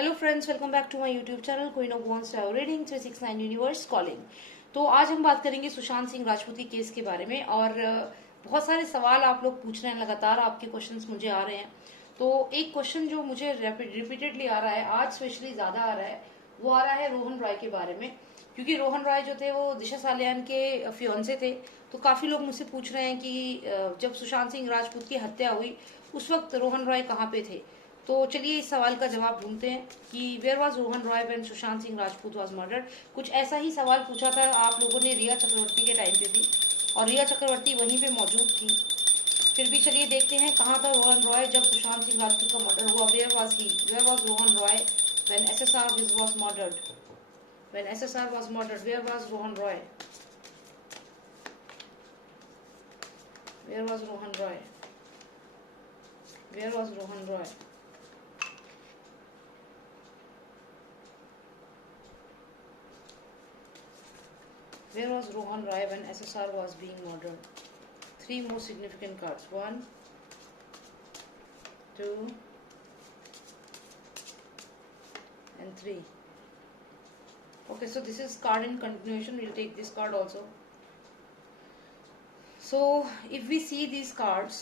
Hello friends, welcome back to my YouTube channel queen of wands tarot reading 369 universe calling. तो आज हम बात करेंगे सुशांत सिंह राजपूत की केस के बारे में। और बहुत सारे सवाल आप लोग पूछ रहे हैं, लगातार आपके क्वेश्चंस मुझे आ रहे हैं। तो एक क्वेश्चन जो मुझे रिपीटेडली आ रहा है, आज स्पेशली ज्यादा आ रहा है, वो आ रहा है रोहन रॉय के बारे में। क्योंकि रोहन रॉय जो थे वो दिशा सालियान के फियोन्से थे। तो काफी लोग मुझसे पूछ रहे हैं कि जब सुशांत सिंह राजपूत की हत्या हुई उस वक्त रोहन रॉय कहाँ पे थे। तो चलिए इस सवाल का जवाब ढूंढते हैं कि where was Rohan Roy when Sushant Singh Rajput was murdered. कुछ ऐसा ही सवाल पूछा था आप लोगों ने रिया चक्रवर्ती के टाइम पे भी, और रिया चक्रवर्ती वहीं पे मौजूद थी। फिर भी चलिए देखते हैं कहाँ था रोहन रॉय जब सुशांत सिंह राजपूत का मर्डर हुआ। Where was Rohan Roy when SSR was murdered. When SSR was murdered, where was Rohan Roy. Where was Rohan Roy. Where was Rohan Roy. Where was Rohan Roy when SSR was being murdered? Three more significant cards. 1, 2, and 3. Okay, so this is card in continuation. We'll take this card also. So, if we see these cards,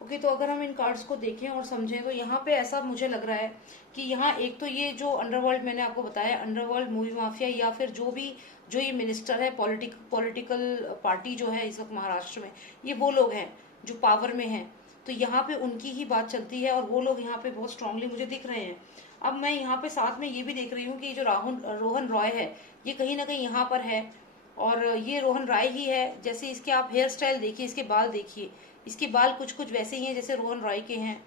okay तो अगर हम इन cards को देखें और समझें तो यहाँ पे ऐसा मुझे लग रहा है कि यहाँ एक तो ये जो अंडरवर्ल्ड मैंने आपको बताया, अंडरवर्ल्ड मूवी माफिया, या फिर जो ये मिनिस्टर है, पॉलिटिकल पार्टी जो है इस वक्त महाराष्ट्र में, ये वो लोग हैं जो पावर में हैं। तो यहाँ पे उनकी ही बात चलती है और वो लोग यहाँ पे बहुत स्ट्रांगली मुझे दिख रहे हैं। अब मैं यहाँ पे साथ में ये भी देख रही हूँ कि जो रोहन रॉय है ये कहीं ना कहीं यहाँ पर है, और ये रोहन रॉय ही है। जैसे इसके आप हेयर स्टाइल देखिए, इसके बाल देखिए, इसके बाल कुछ कुछ वैसे ही हैं जैसे रोहन रॉय के हैं।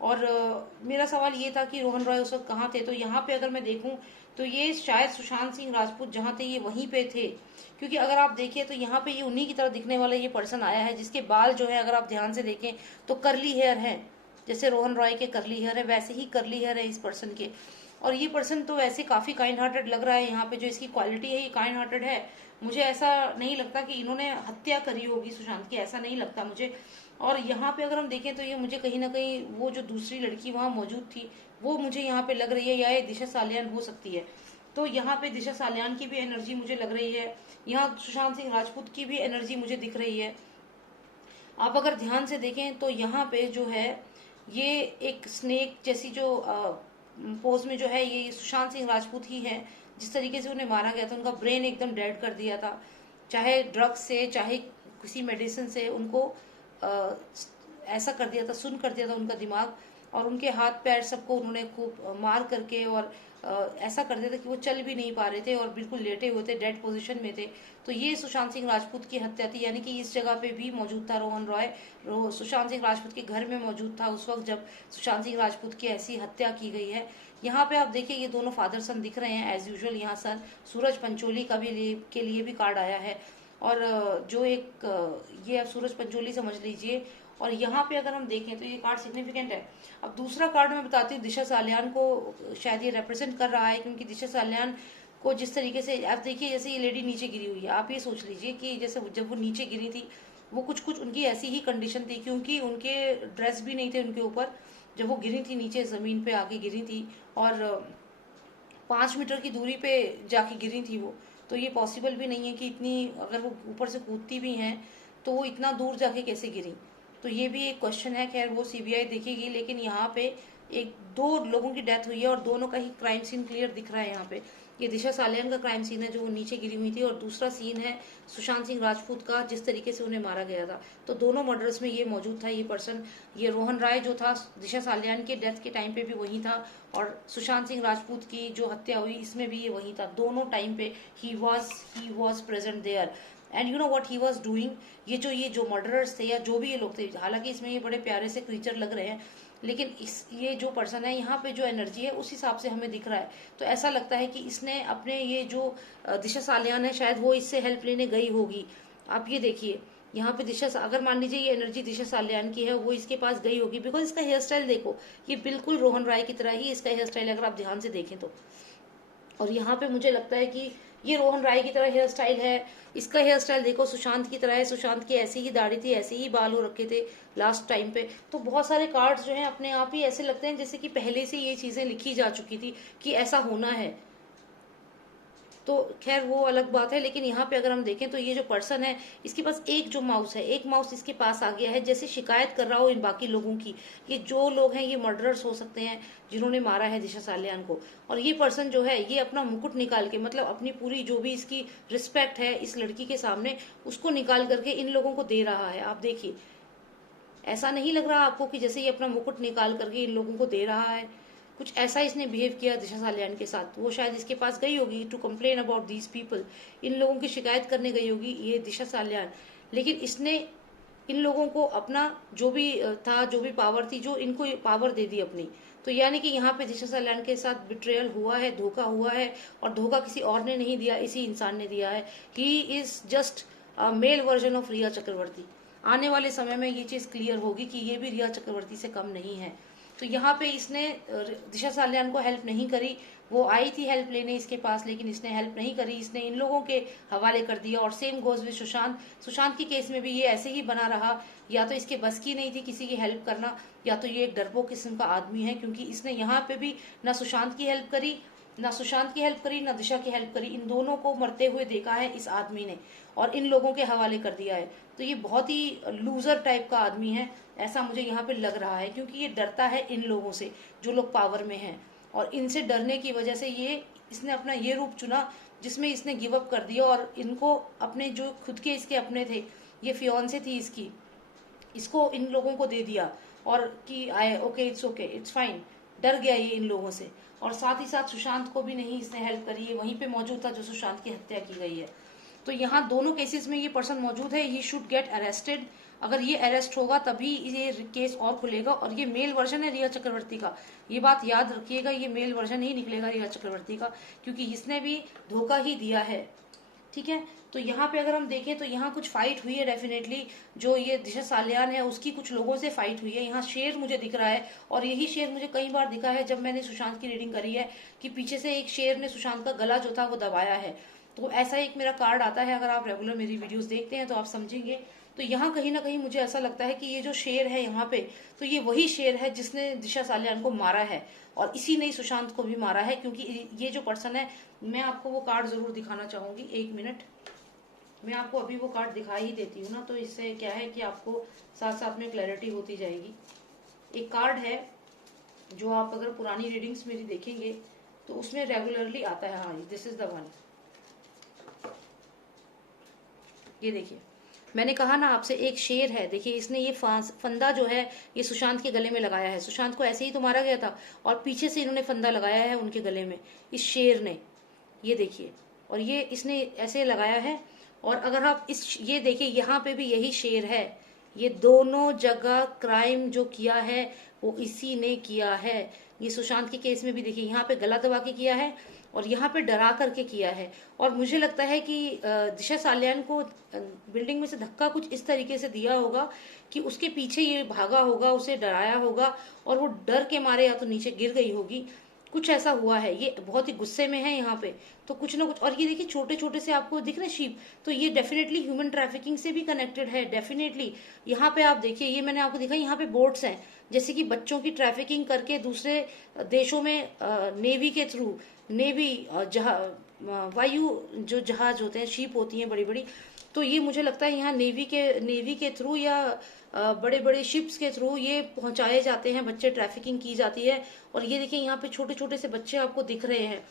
और मेरा सवाल ये था कि रोहन रॉय उस वक्त कहाँ थे। तो यहाँ पे अगर मैं देखूं तो ये शायद सुशांत सिंह राजपूत जहाँ थे ये वहीं पे थे। क्योंकि अगर आप देखिए तो यहाँ पे ये उन्हीं की तरह दिखने वाला ये पर्सन आया है जिसके बाल जो है अगर आप ध्यान से देखें तो करली हेयर है। जैसे रोहन रॉय के करली हेयर है वैसे ही करली हेयर है इस पर्सन के। और ये पर्सन तो वैसे काफी काइंड हार्टेड लग रहा है। यहाँ पे जो इसकी क्वालिटी है ये काइंड हार्टेड है। मुझे ऐसा नहीं लगता कि इन्होंने हत्या करी होगी सुशांत की, ऐसा नहीं लगता मुझे। और यहाँ पे अगर हम देखें तो ये मुझे कहीं ना कहीं वो जो दूसरी लड़की वहां मौजूद थी वो मुझे यहाँ पे लग रही है, या ये दिशा सालियान हो सकती है। तो यहाँ पे दिशा सालियान की भी एनर्जी मुझे लग रही है, यहाँ सुशांत सिंह राजपूत की भी एनर्जी मुझे दिख रही है। आप अगर ध्यान से देखें तो यहाँ पे जो है ये एक स्नेक जैसी जो पोज में जो है ये सुशांत सिंह राजपूत ही है। जिस तरीके से उन्हें मारा गया था, उनका ब्रेन एकदम डेड कर दिया था, चाहे ड्रग्स से चाहे किसी मेडिसिन से उनको ऐसा कर दिया था, सुन कर दिया था उनका दिमाग। और उनके हाथ पैर सबको उन्होंने खूब मार करके और ऐसा कर दिया था कि वो चल भी नहीं पा रहे थे और बिल्कुल लेटे हुए थे, डेड पोजीशन में थे। तो ये सुशांत सिंह राजपूत की हत्या थी, यानी कि इस जगह पे भी मौजूद था रोहन रॉय। सुशांत सिंह राजपूत के घर में मौजूद था उस वक्त जब सुशांत सिंह राजपूत की ऐसी हत्या की गई है। यहाँ पे आप देखिए ये दोनों फादर सन दिख रहे हैं एज यूजुअल। यहाँ सर सूरज पंचोली का भी के लिए भी कार्ड आया है, और जो एक ये आप सूरज पंचोली समझ लीजिए। और यहाँ पे अगर हम देखें तो ये कार्ड सिग्निफिकेंट है। अब दूसरा कार्ड मैं बताती हूँ, दिशा सालियान को शायद ये रिप्रेजेंट कर रहा है, क्योंकि दिशा सालियान को जिस तरीके से आप देखिए, जैसे ये लेडी नीचे गिरी हुई है, आप ये सोच लीजिए कि जैसे जब वो नीचे गिरी थी वो कुछ कुछ उनकी ऐसी ही कंडीशन थी, क्योंकि उनके ड्रेस भी नहीं थे उनके ऊपर जब वो गिरी थी, नीचे जमीन पे आके गिरी थी। और 5 मीटर की दूरी पे जाके गिरी थी वो। तो ये पॉसिबल भी नहीं है कि इतनी, अगर वो ऊपर से कूदती भी हैं तो वो इतना दूर जाके कैसे गिरी। तो ये भी एक क्वेश्चन है। खैर वो सीबीआई देखेगी, लेकिन यहाँ पे एक दो लोगों की डेथ हुई है और दोनों का ही क्राइम सीन क्लियर दिख रहा है। यहाँ पे ये दिशा सालियान का क्राइम सीन है जो वो नीचे गिरी हुई थी, और दूसरा सीन है सुशांत सिंह राजपूत का जिस तरीके से उन्हें मारा गया था। तो दोनों मर्डर्स में ये मौजूद था ये पर्सन। ये रोहन राय जो था दिशा सालियान के डेथ के टाइम पे भी वही था, और सुशांत सिंह राजपूत की जो हत्या हुई इसमें भी ये वही था। दोनों टाइम पे ही was present there. And you know what he was doing. ये जो मर्डरर्स थे या जो भी ये लोग थे, हालांकि इसमें ये बड़े प्यारे से क्रीचर लग रहे हैं, लेकिन ये जो पर्सन है यहाँ पे जो एनर्जी है उस हिसाब से हमें दिख रहा है। तो ऐसा लगता है कि इसने अपने ये जो दिशा सालियान है शायद वो इससे हेल्प लेने गई होगी। आप ये देखिए यहाँ पे दिशा, अगर मान लीजिए ये एनर्जी दिशा सालियान की है, वो इसके पास गई होगी, बिकॉज इसका हेयर स्टाइल देखो, ये बिल्कुल रोहन राय की तरह ही इसका हेयर स्टाइल अगर आप ध्यान से देखें तो। और यहाँ पे मुझे लगता है कि ये रोहन राय की तरह हेयर स्टाइल है, इसका हेयर स्टाइल देखो सुशांत की तरह है, सुशांत की ऐसी ही दाढ़ी थी, ऐसे ही बाल हो रखे थे लास्ट टाइम पे। तो बहुत सारे कार्ड्स जो हैं अपने आप ही ऐसे लगते हैं जैसे कि पहले से ये चीजें लिखी जा चुकी थी कि ऐसा होना है। तो खैर वो अलग बात है, लेकिन यहाँ पे अगर हम देखें तो ये जो पर्सन है इसके पास एक जो माउस है, एक माउस इसके पास आ गया है, जैसे शिकायत कर रहा हो इन बाकी लोगों की कि जो लोग हैं ये मर्डरर्स हो सकते हैं जिन्होंने मारा है दिशा सालियान को। और ये पर्सन जो है ये अपना मुकुट निकाल के, मतलब अपनी पूरी जो भी इसकी रिस्पेक्ट है इस लड़की के सामने, उसको निकाल करके इन लोगों को दे रहा है। आप देखिए, ऐसा नहीं लग रहा आपको कि जैसे ये अपना मुकुट निकाल करके इन लोगों को दे रहा है? कुछ ऐसा इसने बिहेव किया दिशा सालियान के साथ। वो शायद इसके पास गई होगी to complain about these people, इन लोगों की शिकायत करने गई होगी ये दिशा सालियान, लेकिन इसने इन लोगों को अपना जो भी था, जो भी पावर थी, जो इनको पावर दे दी अपनी। तो यानी कि यहाँ पे दिशा सालियान के साथ बिट्रेयल हुआ है, धोखा हुआ है, और धोखा किसी और ने नहीं दिया, इसी इंसान ने दिया है। He is just male version of Rhea Chakraborty. आने वाले समय में ये चीज क्लियर होगी कि ये भी रिया चक्रवर्ती से कम नहीं है। तो यहाँ पे इसने दिशा सालियान को हेल्प नहीं करी। वो आई थी हेल्प लेने इसके पास, लेकिन इसने हेल्प नहीं करी, इसने इन लोगों के हवाले कर दिया। और same goes with Sushant. Sushant की केस में भी ये ऐसे ही बना रहा, या तो इसके बस की नहीं थी किसी की हेल्प करना, या तो ये एक डरपोक किस्म का आदमी है, क्योंकि इसने यहाँ पे भी ना सुशांत की हेल्प करी, ना सुशांत की हेल्प करी, ना दिशा की हेल्प करी। इन दोनों को मरते हुए देखा है इस आदमी ने, और इन लोगों के हवाले कर दिया है। तो ये बहुत ही लूजर टाइप का आदमी है, ऐसा मुझे यहाँ पे लग रहा है, क्योंकि ये डरता है इन लोगों से जो लोग पावर में हैं, और इनसे डरने की वजह से ये इसने अपना ये रूप चुना जिसमें इसने गिव अप कर दिया, और इनको अपने जो खुद के इसके अपने थे, ये फियोन्से थी इसकी, इसको इन लोगों को दे दिया, और कि आए ओके इट्स फाइन। डर गया ये इन लोगों से। और साथ ही साथ सुशांत को भी नहीं इसने हेल्प करी है, वहीं पे मौजूद था जो सुशांत की हत्या की गई है। तो यहाँ दोनों केसेस में ये पर्सन मौजूद है, ही शुड गेट अरेस्टेड। अगर ये अरेस्ट होगा तभी ये केस और खुलेगा। और ये मेल वर्जन है रिया चक्रवर्ती का, ये बात याद रखिएगा, ये मेल वर्जन ही निकलेगा रिया चक्रवर्ती का, क्योंकि इसने भी धोखा ही दिया है। ठीक है, तो यहाँ पे अगर हम देखें तो यहाँ कुछ फाइट हुई है डेफिनेटली। जो ये दिशा सालियान है उसकी कुछ लोगों से फाइट हुई है। यहाँ शेर मुझे दिख रहा है, और यही शेर मुझे कई बार दिखा है जब मैंने सुशांत की रीडिंग करी है, कि पीछे से एक शेर ने सुशांत का गला जो था वो दबाया है। तो ऐसा एक मेरा कार्ड आता है, अगर आप रेगुलर मेरी वीडियोस देखते हैं तो आप समझेंगे। तो यहाँ कहीं ना कहीं मुझे ऐसा लगता है कि ये जो शेर है यहाँ पे, तो ये वही शेर है जिसने दिशा सालियान को मारा है, और इसी ने सुशांत को भी मारा है। क्योंकि ये जो पर्सन है, मैं आपको वो कार्ड जरूर दिखाना चाहूंगी, एक मिनट। मैं आपको अभी वो कार्ड दिखा ही देती हूँ ना, तो इससे क्या है कि आपको साथ साथ में क्लैरिटी होती जाएगी। एक कार्ड है जो आप अगर पुरानी रीडिंग्स मेरी देखेंगे तो उसमें रेगुलरली आता है। हाँ, दिस इज द वन। ये देखिए, मैंने कहा ना आपसे एक शेर है। देखिए, इसने ये फंदा जो है ये सुशांत के गले में लगाया है। सुशांत को ऐसे ही तो मारा गया था, और पीछे से इन्होंने फंदा लगाया है उनके गले में, इस शेर ने। ये देखिए, और ये इसने ऐसे लगाया है। और अगर आप ये देखिए, यहाँ पे भी यही शेर है। ये दोनों जगह क्राइम जो किया है वो इसी ने किया है। ये सुशांत के केस में भी देखिए, यहाँ पे गला दबा के किया है, और यहाँ पे डरा करके किया है। और मुझे लगता है कि दिशा सालियान को बिल्डिंग में से धक्का कुछ इस तरीके से दिया होगा कि उसके पीछे ये भागा होगा, उसे डराया होगा, और वो डर के मारे या तो नीचे गिर गई होगी। कुछ ऐसा हुआ है। ये बहुत ही गुस्से में है यहाँ पे, तो कुछ ना कुछ। और ये देखिए, छोटे छोटे से आपको दिख रहे शीप, तो ये डेफिनेटली ह्यूमन ट्रैफिकिंग से भी कनेक्टेड है डेफिनेटली। यहाँ पे आप देखिए, ये मैंने आपको दिखा, यहाँ पे बोट्स हैं, जैसे कि बच्चों की ट्रैफिकिंग करके दूसरे देशों में नेवी के थ्रू, नेवी वायु जो जहाज होते हैं, शिप होती हैं बड़ी बड़ी, तो ये मुझे लगता है यहाँ नेवी के थ्रू या बड़े बड़े शिप्स के थ्रू ये पहुंचाए जाते हैं बच्चे, ट्रैफिकिंग की जाती है। और ये देखिए, यहाँ पे छोटे छोटे से बच्चे आपको दिख रहे हैं।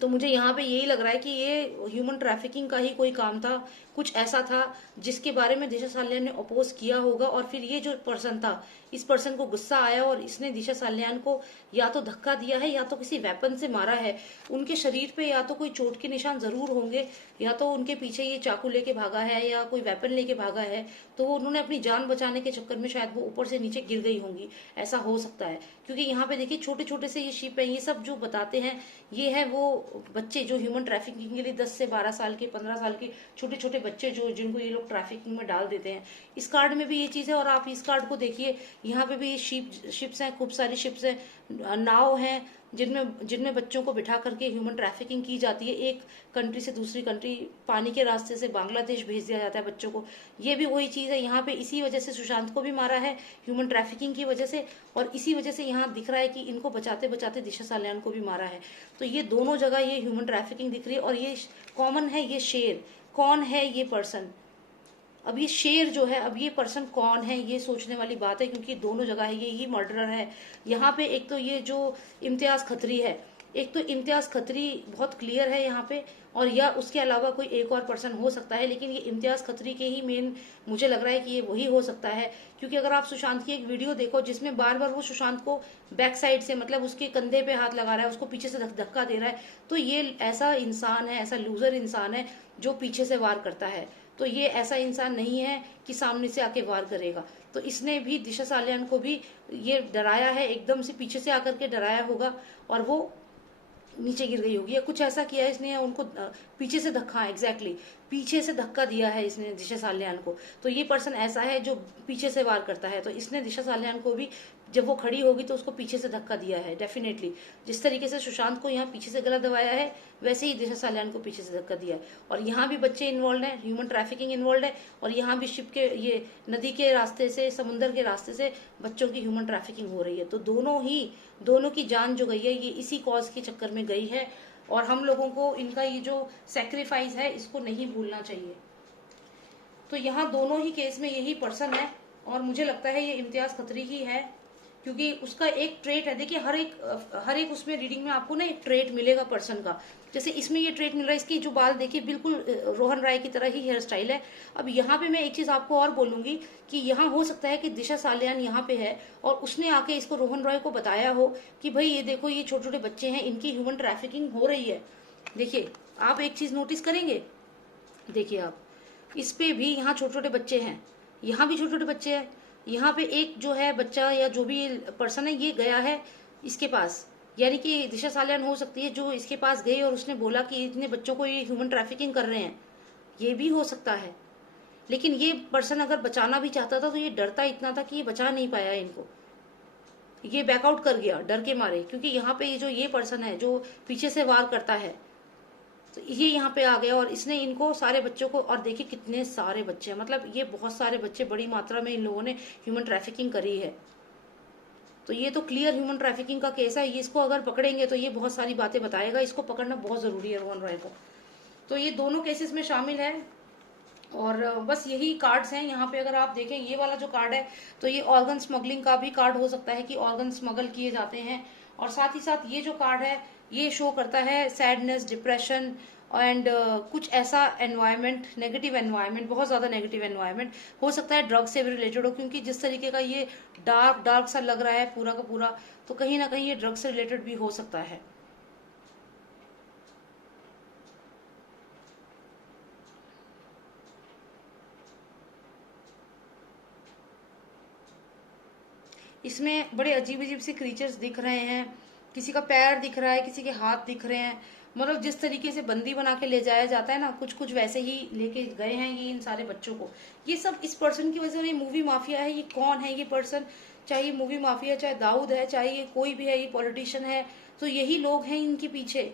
तो मुझे यहाँ पे यही लग रहा है कि ये ह्यूमन ट्रैफिकिंग का ही कोई काम था, कुछ ऐसा था जिसके बारे में दिशा सालियान ने अपोज किया होगा। और फिर ये जो पर्सन था, इस पर्सन को गुस्सा आया और इसने दिशा सालियान को या तो धक्का दिया है या तो किसी वेपन से मारा है। उनके शरीर पे या तो कोई चोट के निशान जरूर होंगे, या तो उनके पीछे ये चाकू लेके भागा है या कोई वेपन लेके भागा है, तो वो उन्होंने अपनी जान बचाने के चक्कर में शायद वो ऊपर से नीचे गिर गई होंगी, ऐसा हो सकता है। क्योंकि यहाँ पे देखिए, छोटे छोटे से ये शिप है, ये सब जो बताते हैं ये है वो बच्चे जो ह्यूमन ट्रैफिकिंग के लिए 10 से 12 साल के, 15 साल के छोटे छोटे बच्चे जो जिनको ये लोग ट्रैफिकिंग में डाल देते हैं। इस कार्ड में भी ये चीज है, और आप इस कार्ड को देखिए, यहाँ पे भी शिप्स हैं, खूब सारी शिप्स हैं, नाव हैं, जिनमें जिनमें बच्चों को बिठा करके ह्यूमन ट्रैफिकिंग की जाती है। एक कंट्री से दूसरी कंट्री पानी के रास्ते से बांग्लादेश भेज दिया जाता है बच्चों को। ये भी वही चीज है, यहाँ पे इसी वजह से सुशांत को भी मारा है, ह्यूमन ट्रैफिकिंग की वजह से, और इसी वजह से यहाँ दिख रहा है कि इनको बचाते बचाते दिशा सालियान को भी मारा है। तो ये दोनों जगह ये ह्यूमन ट्रैफिकिंग दिख रही है। और ये कॉमन है, ये शेर कौन है, ये पर्सन। अब ये शेर जो है, अब ये पर्सन कौन है, ये सोचने वाली बात है, क्योंकि दोनों जगह है, ये ही मर्डरर है। यहाँ पे एक तो ये जो इम्तियाज खत्री है, एक तो इम्तियाज खत्री बहुत क्लियर है यहाँ पे, और या उसके अलावा कोई एक और पर्सन हो सकता है, लेकिन ये इम्तियाज खत्री के ही मेन मुझे लग रहा है कि ये वही हो सकता है। क्योंकि अगर आप सुशांत की एक वीडियो देखो जिसमें बार बार वो सुशांत को बैक साइड से, मतलब उसके कंधे पे हाथ लगा रहा है, उसको पीछे से धक्का दे रहा है, तो ये ऐसा इंसान है, ऐसा लूजर इंसान है जो पीछे से वार करता है। तो ये ऐसा इंसान नहीं है कि सामने से आके वार करेगा। तो इसने भी दिशा सालियान को भी ये डराया है, एकदम से पीछे से आकर के डराया होगा, और वो नीचे गिर गई होगी, या कुछ ऐसा किया है इसने, या उनको पीछे से धक्का, एग्जैक्टली पीछे से धक्का दिया है इसने दिशा सालियान को। तो ये पर्सन ऐसा है जो पीछे से वार करता है। तो इसने दिशा सालियान को भी, जब वो खड़ी होगी तो उसको पीछे से धक्का दिया है डेफिनेटली। जिस तरीके से सुशांत को यहाँ पीछे से गला दबाया है, वैसे ही दिशा सालियान को पीछे से धक्का दिया है। और यहाँ भी बच्चे इन्वॉल्व हैं, ह्यूमन ट्रैफिकिंग इन्वॉल्व है, और यहाँ भी शिप के, ये नदी के रास्ते से, समुद्र के रास्ते से बच्चों की ह्यूमन ट्रैफिकिंग हो रही है। तो दोनों की जान जो गई है, ये इसी कॉज के चक्कर में गई है। और हम लोगों को इनका ये जो सेक्रीफाइस है, इसको नहीं भूलना चाहिए। तो यहाँ दोनों ही केस में यही पर्सन है, और मुझे लगता है ये इम्तियाज खत्री ही है, क्योंकि उसका एक ट्रेट है। देखिए हर एक उसमें रीडिंग में आपको ना एक ट्रेट मिलेगा पर्सन का। जैसे इसमें ये ट्रेट मिल रहा है, इसकी जो बाल देखिए बिल्कुल रोहन राय की तरह ही हेयर स्टाइल है। अब यहाँ पे मैं एक चीज आपको और बोलूंगी कि यहाँ हो सकता है कि दिशा सालियान यहाँ पे है, और उसने आके इसको रोहन रॉय को बताया हो कि भाई ये देखो, ये छोटे छोटे बच्चे हैं, इनकी ह्यूमन ट्रैफिकिंग हो रही है। देखिए आप एक चीज नोटिस करेंगे, देखिए आप इस पे भी यहाँ छोटे छोटे बच्चे हैं, यहाँ भी छोटे छोटे बच्चे हैं। यहाँ पे एक जो है बच्चा या जो भी पर्सन है, ये गया है इसके पास, यानी कि दिशा सालियान हो सकती है जो इसके पास गई और उसने बोला कि इतने बच्चों को ये ह्यूमन ट्रैफिकिंग कर रहे हैं। ये भी हो सकता है। लेकिन ये पर्सन अगर बचाना भी चाहता था तो ये डरता इतना था कि ये बचा नहीं पाया इनको, ये बैकआउट कर गया डर के मारे। क्योंकि यहाँ पे ये जो ये पर्सन है जो पीछे से वार करता है, तो ये यहाँ पे आ गया और इसने इनको सारे बच्चों को, और देखिए कितने सारे बच्चे हैं, मतलब ये बहुत सारे बच्चे, बड़ी मात्रा में इन लोगों ने ह्यूमन ट्रैफिकिंग करी है। तो ये तो क्लियर ह्यूमन ट्रैफिकिंग का केस है। ये इसको अगर पकड़ेंगे तो ये बहुत सारी बातें बताएगा, इसको पकड़ना बहुत जरूरी है रोहन रॉय को। तो ये दोनों केसेस में शामिल है, और बस यही कार्ड्स हैं यहाँ पे। अगर आप देखें ये वाला जो कार्ड है, तो ये ऑर्गन स्मगलिंग का भी कार्ड हो सकता है कि ऑर्गन स्मगल किए जाते हैं। और साथ ही साथ ये जो कार्ड है, ये शो करता है सैडनेस, डिप्रेशन एंड कुछ ऐसा एनवायरनमेंट, नेगेटिव एनवायरनमेंट, बहुत ज्यादा नेगेटिव एनवायरनमेंट हो सकता है, ड्रग से भी रिलेटेड हो। क्योंकि जिस तरीके का ये डार्क सा लग रहा है पूरा का पूरा, तो कहीं ना कहीं ये ड्रग से रिलेटेड भी हो सकता है। इसमें बड़े अजीब अजीब से क्रीचर्स दिख रहे हैं, किसी का पैर दिख रहा है, किसी के हाथ दिख रहे हैं। मतलब जिस तरीके से बंदी बना के ले जाया जाता है ना, कुछ कुछ वैसे ही लेके गए हैं ये इन सारे बच्चों को। ये सब इस पर्सन की वजह से। ये मूवी माफिया है, ये कौन है ये पर्सन, चाहे ये मूवी माफिया, चाहे दाऊद है, चाहे ये कोई भी है, ये पॉलिटिशियन है, तो यही लोग हैं इनके पीछे।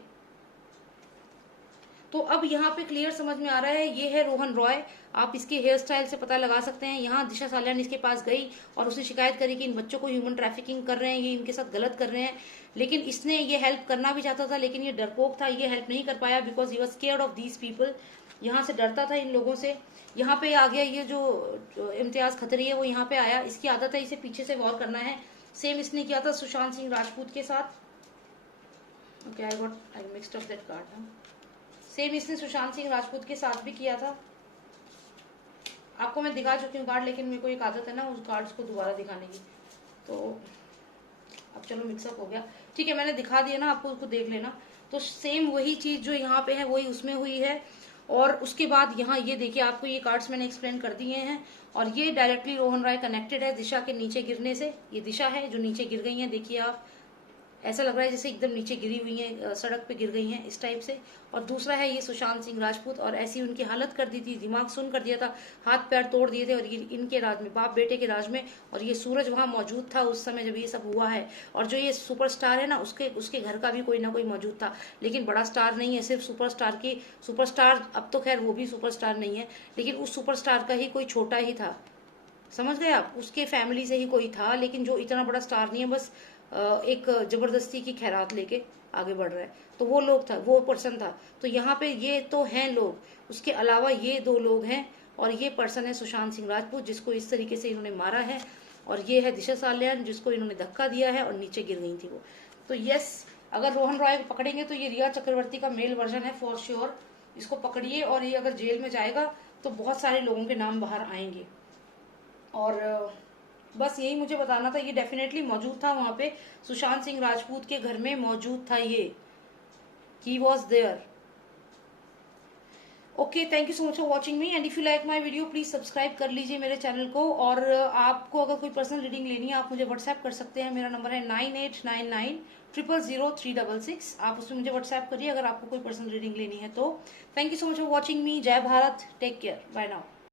तो अब यहाँ पे क्लियर समझ में आ रहा है, ये है रोहन रॉय। आप इसके हेयर स्टाइल से पता लगा सकते हैं। यहाँ दिशा सालियान इसके पास गई और उसने शिकायत करी कि इन बच्चों को ह्यूमन ट्रैफिकिंग कर रहे हैं, ये इनके साथ गलत कर रहे हैं। लेकिन इसने ये हेल्प करना भी चाहता था, लेकिन ये डरपोक था, ये हेल्प नहीं कर पाया because he was scared of these people. यहाँ से डरता था इन लोगों से। यहाँ पे आ गया ये जो इम्तियाज खत्री है, वो यहाँ पे आया। इसकी आदत है इसे पीछे से वॉर करना है। सेम इसने किया था सुशांत सिंह राजपूत के साथ। Okay, I mixed up that card. Same इसने सुशांत सिंह राजपूत के साथ भी किया था। आपको मैं दिखा चुकी हूँ कार्ड, लेकिन मेरे को एक आदत है ना उस कार्ड्स को दोबारा दिखाने की। तो अब चलो मिक्सअप हो गया, ठीक है, मैंने दिखा दिया ना आपको, उसको देख लेना। तो सेम वही चीज जो यहाँ पे है वही उसमें हुई है। और उसके बाद यहाँ ये देखिए, आपको ये कार्ड्स मैंने एक्सप्लेन कर दिए हैं। और ये डायरेक्टली रोहन रॉय कनेक्टेड है दिशा के नीचे गिरने से। ये दिशा है जो नीचे गिर गई है, देखिए आप, ऐसा लग रहा है जैसे एकदम नीचे गिरी हुई हैं, सड़क पे गिर गई हैं इस टाइप से। और दूसरा है ये सुशांत सिंह राजपूत, और ऐसी उनकी हालत कर दी थी, दिमाग सुन कर दिया था, हाथ पैर तोड़ दिए थे, और ये इनके राज में, बाप बेटे के राज में। और ये सूरज वहां मौजूद था उस समय जब ये सब हुआ है। और जो ये सुपरस्टार है ना, उसके उसके घर का भी कोई ना कोई मौजूद था, लेकिन बड़ा स्टार नहीं है, सिर्फ सुपरस्टार की सुपरस्टार। अब तो खैर वो भी सुपरस्टार नहीं है, लेकिन उस सुपरस्टार का ही कोई छोटा ही था, समझ गए आप, उसके फैमिली से ही कोई था, लेकिन जो इतना बड़ा स्टार नहीं है, बस एक जबरदस्ती की खैरात लेके आगे बढ़ रहा है। तो वो लोग था, वो पर्सन था। तो यहाँ पे ये तो हैं लोग, उसके अलावा ये दो लोग हैं, और ये पर्सन है सुशांत सिंह राजपूत जिसको इस तरीके से इन्होंने मारा है, और ये है दिशा सालियान जिसको इन्होंने धक्का दिया है और नीचे गिर गई थी वो। तो यस, अगर रोहन रॉय को पकड़ेंगे तो ये रिया चक्रवर्ती का मेल वर्जन है फॉर श्योर। इसको पकड़िए, और ये अगर जेल में जाएगा तो बहुत सारे लोगों के नाम बाहर आएंगे। और बस यही मुझे बताना था, ये डेफिनेटली मौजूद था वहां पे, सुशांत सिंह राजपूत के घर में मौजूद था ये, he was there. Okay, thank you so much for watching me, and if you like my video please subscribe कर लीजिए मेरे चैनल को। और आपको अगर कोई पर्सनल रीडिंग लेनी है, आप मुझे व्हाट्सएप कर सकते हैं। मेरा नंबर है 9899000366। आप उसमें मुझे व्हाट्सएप करिए अगर आपको कोई पर्सनल रीडिंग लेनी है तो। Thank you so much for watching me. जय Bharat, take care, bye now.